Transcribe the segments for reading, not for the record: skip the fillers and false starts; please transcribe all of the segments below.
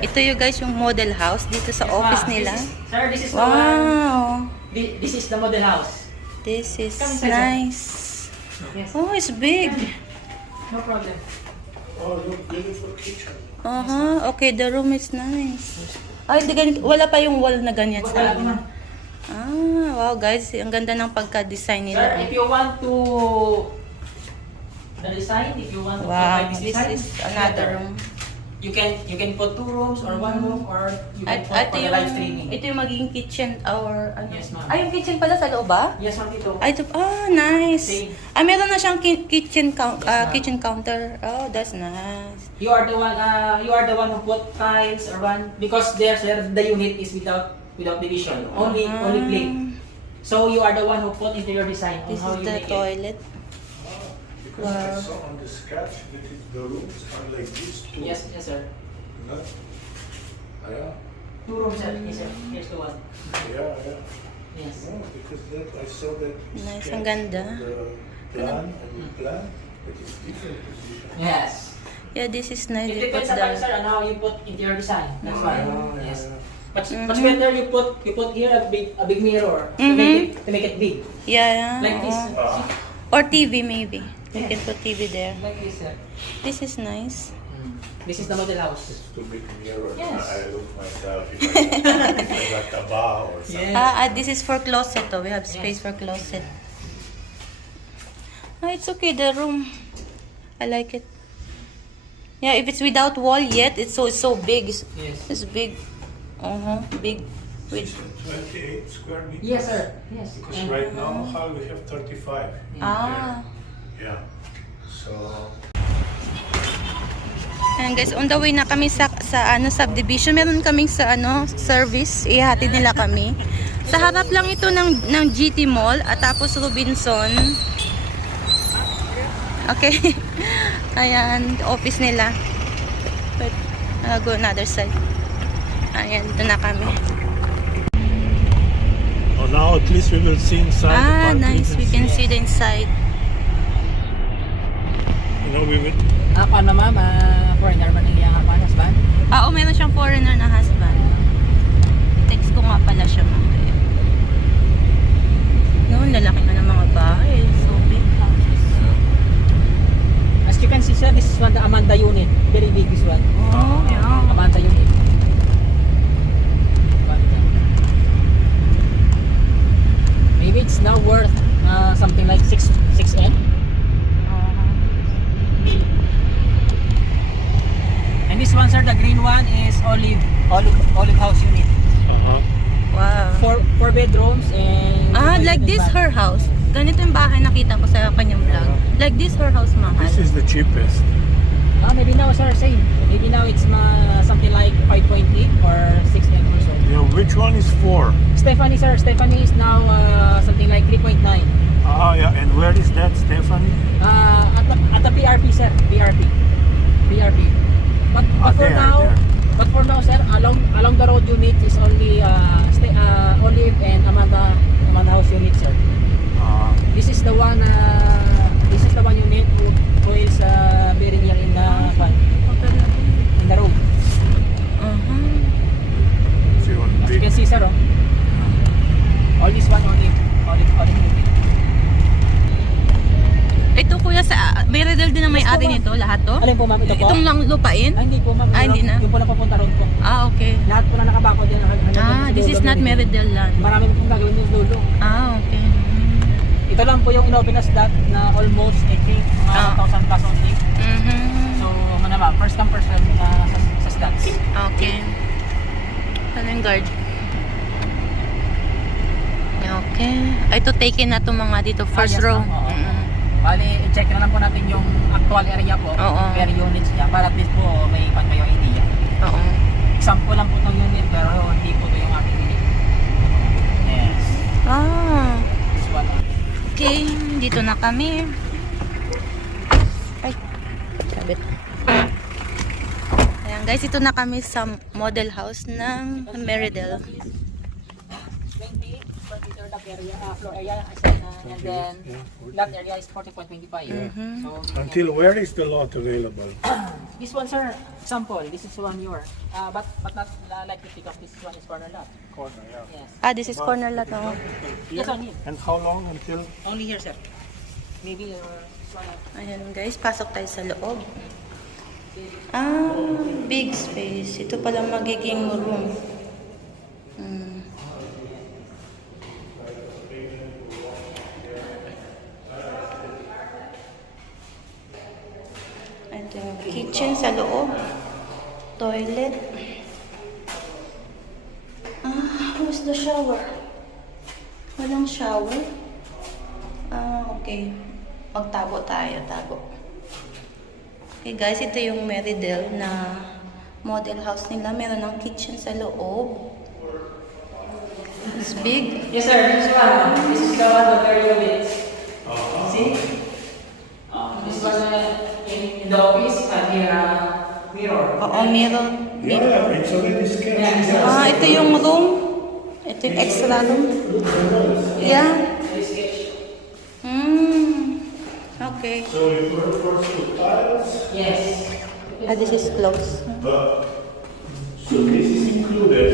Ito yung guys yung model house dito sa office nila. Sir, this is Wow. This is the model house. This is Come inside, nice. Yes. Oh, it's big. No problem. Oh, look, beautiful kitchen. Okay, the room is nice. Ay, hindi ganito. Wala pa yung wall na ganyan sa Wala amin. naman. Wow guys, ang ganda ng pagka-design Sir, nila. if you want to the design, if you want to Wow, provide this design, is another room. You can put 2 rooms or 1 room or you can put Ito for the yung, live streaming. ito yung magiging kitchen or ano? Yes, ma'am. Ay, yung kitchen pala sa loob ba? Yes, ma'am, dito. Ay, ito, nice. Same. Meron na siyang kitchen ma'am. kitchen counter. Oh, that's nice. You are the one who put tiles or one because there, sir, the unit is without division, only plain. So you are the one who put interior design on This how is you the make it. toilet. Because I saw on the sketch that the rooms are like this too. Yes, sir. Not, yeah, 2 rooms, sir. Yes, sir. Here's the one. yeah, yeah. Yes. No, because that I saw that Nice, sketch ang ganda. on the plan, on the plan, it is different position. Yes. Yeah, this is nice. It They put depends on the, sir on how you put interior design. That's why. Yes. But better you put here a big mirror to make it big. yeah, Like this. oo. Or TV maybe. You can put TV there. Like this, sir. This is nice. This is the model house. It's too big mirror. Yes. I look myself if I got a bar or something. Yes. This is for closet. Oh, we have space for closet. It's okay. The room, I like it. Yeah, if it's without wall yet, it's so big. Yes. It's big. Big. With 28 square meters. Yes, sir. Yes. Because right now, how we have 35. Yeah. So. Ayan guys, on the way na kami sa subdivision. Meron kaming sa service. Ihatid nila kami. Sa harap lang ito ng GT Mall at tapos Robinson. Okay. Ayan, office nila. But I'll go another side. Ayan, dito na kami. Oh, now at least we will see inside the parking. Nice. We can see the inside. You know, we will. Paano ma'am? Foreigner ba nang iyang husband? Meron siyang foreigner na husband. Text ko nga pala siya mamaya. No, lalaki na ng mga bahay. So big houses. As you can see, sir, this is one the Amanda unit. Very big this one. Oh, yeah. Amanda unit. Maybe it's now worth something like 6M. And this one, sir, the green one is olive house unit. Wow. 4 bedrooms and Like this her house. Ganito yung bahay nakita ko sa kanyang vlog. Like this her house, mahal. This is the cheapest. maybe now, sir, same. Maybe now it's something like 5.8 or 6M or so. Yeah, which one is 4? Stephanie, sir, Stephanie is now something like 3.9. Yeah, and where is that, Stephanie? At the BRP, sir. BRP. But for now, sir, along the road unit is only Olive and Amanda house unit, sir. This is the one unit who is very near in the road. As you can see, sir, all this one Olive unit. Ito kuya, may redel din na may-ari nito, lahat to? Alin po, ma'am? Ito po? Itong lang lupain? Hindi po, ma'am. Hindi na? Yung po na papunta roon po. Okay. Lahat po na nakabako din. This is not Meridel land. Marami pong gagawin yung dulo. Okay. Ito lang po yung inopen as that na almost, I think, 1,000 plus only. So, ma'am, first come first serve sa stats. Okay. Ano yung guard? Okay. Ito taken na itong mga dito, first Yes, row. ma'am. Bali, i-check na lang po natin yung actual area po, per units niya, para at least po may kayo idea. Oo. Example lang po ng unit, pero hindi po ito yung ating unit. Yes. This one. Okay, dito na kami. Ay, sabit. Ayan guys, ito na kami sa model house ng Meridel. 20. square meter lap area, floor area, I said, and then lot area is 40.25. So Until where is the lot available? this one, sir, example, this is one your, but not like this because this one is corner lot. Corner, yeah. Yes. Ah, this is corner lot. Oh. Yes, on here. And how long until? Only here, sir. Maybe Ayan guys, pasok tayo sa loob. Ah, big space. Ito pala magiging room. Ito yung kitchen sa loob. Toilet. Ah, where's the shower? Walang shower. Ah, okay. Magtago tayo, tago. Okay guys, ito yung Meridel na model house nila. Meron ng kitchen sa loob. It's big. yes, sir. This one. This is the one with 30 minutes. See? This one in the office and here mirror. Oo, mirror. Yeah, it's already sketched. Ah, ito yung room. Ito yung extra room. Yeah. Okay. So it refers to tiles, Yes. Ah, this is closed. but so this is included.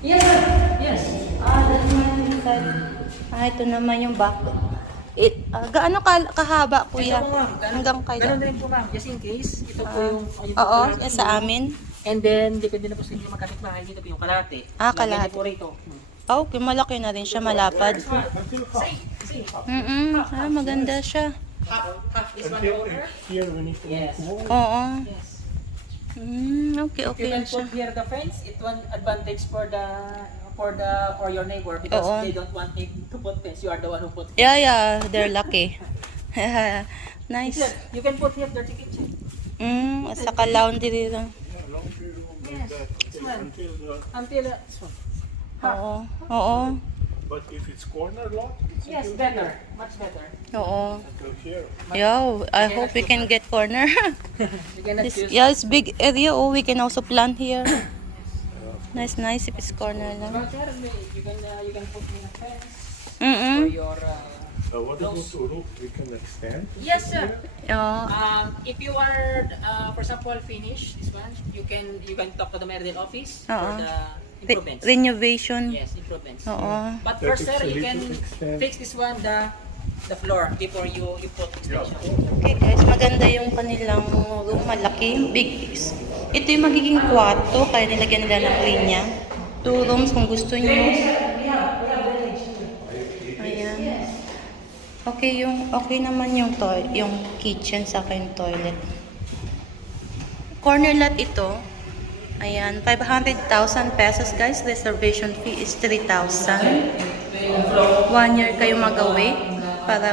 Yes, sir. Yes. Ah, that's my inside. Ah, ito naman yung back. Gaano kahaba, kuya? Ito po, ma'am. Hanggang Ganun kailan? din po, ma'am. Just in case, ito po yung... Oo, yan sa amin. And then, depende na po sa inyo magkapit bahay. Dito po yung kalate. Ah, Lagyan niyo kalahati. po rito. Ah, okay, malaki na rin siya, malapad. Until half. See? Ah, maganda siya. Half is one Until corner. here we need to Yes. make wall. Oo. Yes. Okay, You okay can yan siya. put here the fence. It one advantage for your neighbor because Oo. they don't want it to put fence. You are the one who put fence. Yeah, they're lucky. Nice. Sir, you can put here dirty kitchen. Saka laundry lang. Yeah, laundry room with Yes, that. this one. Until the, Until this one. Oo. Oo. but if it's corner lot, it's Yes, until better. here. Much better. Oo. Until here. Yo, I hope we can get corner. You cannot choose. Yeah, it's big area. Oh, we can also plant here. Nice if it's corner lang. But sir, you can put in a fence for Mm-mm. your. So what about the roof we can extend? Yes, sir. Yeah. If you are, for example, finish this one, you can talk to the Meridel office for the improvements. Renovation. Yes, improvements. Oo. But first, That sir, is a you can little extent. fix this one, the floor before you put extension. Okay guys, maganda yung kanilang room. Malaki. Big. Ito yung magiging kwarto. Kaya nilagyan nila ng linya. 2 rooms kung gusto nyo. Ayan. Okay naman yung kitchen sa yung toilet. Corner lot ito. Ayan, 500,000 pesos guys. Reservation fee is 3,000. 1 year kayo mag-away para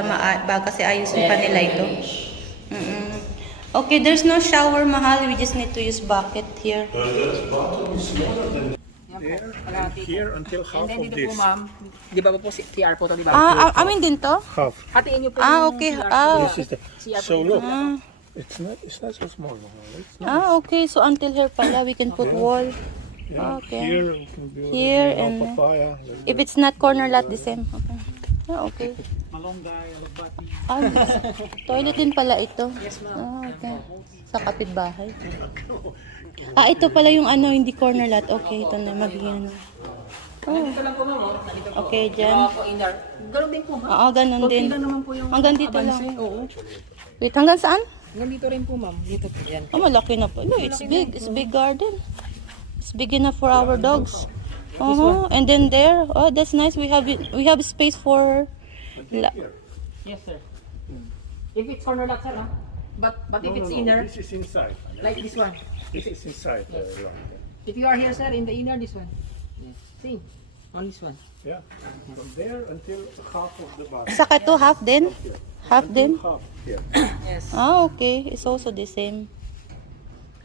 kasi ayusin pa nila ito. Okay, there's no shower, mahal. We just need to use bucket here. The bottom is smaller than Yan po, there, and kalahati po. here until And half then of dito this. po, ma'am, di ba po si CR po to, di ba? Amin din to? Half. Hatiin niyo po Okay. CR. This is the. CR po So dito. look, it's not so small. It's Okay. So until here pala, we can put wall. yeah, Okay. Here we can build Here a and- papaya. If it's not corner lot, the same. Okay. Okay. Malonggay, alagbati. Toilet din pala ito. Yes, ma'am. Okay. Sa kapitbahay. Ito pala yung hindi corner lot. Okay, ito na magiging Nandito lang po, ma'am. Nandito po. Okay, dyan. Yung mga po inner. Ganun din po, ma'am. Oo, ganun Konti din. lang naman po yung Hanggang dito lang. abanse. Oo. Wait, hanggang saan? Hanggang dito rin po, ma'am. Dito po, yan. Malaki na po. No, it's big. It's big garden. It's big enough for our dogs. And then there, that's nice. We have space for. Yes, sir. If it's corner lot, sir, But if it's inner, This is inside. like this one. This is inside the lot. If you are here, sir, in the inner, this one. Yes. See? On this one. Yeah, from there until half of the bottom. Saka to half din? Half din? Half here. Yes. Okay. It's also the same.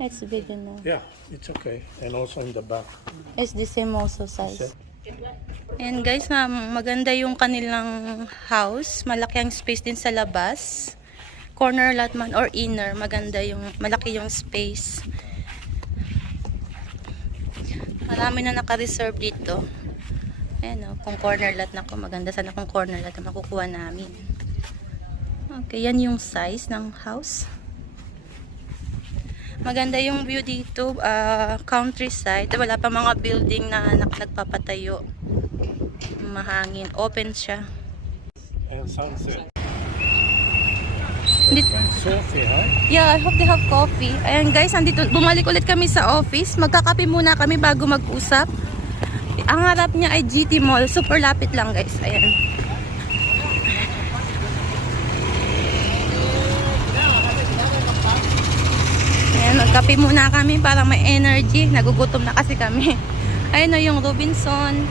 It's big enough. Yeah, it's okay. And also in the back. It's the same also size. And guys, maganda yung kanilang house. Malaki ang space din sa labas. Corner lot man or inner, malaki yung space. Marami na naka-reserve dito. Ayan o, kung corner lot na ko. Maganda sana kung corner lot na makukuha namin. Okay, yan yung size ng house. Maganda yung view dito, countryside. Wala pa mga building na nagpapatayo. Mahangin, open siya. And sunset. Coffee, huh? Yeah, I hope they have coffee. Ayan guys, andito, bumalik ulit kami sa office. Magkakape muna kami bago mag-usap. Ang harap niya ay GT Mall. Super lapit lang guys. Ayan. Ayan, magkape muna kami para may energy. Nagugutom na kasi kami. Ayan o yung Robinson.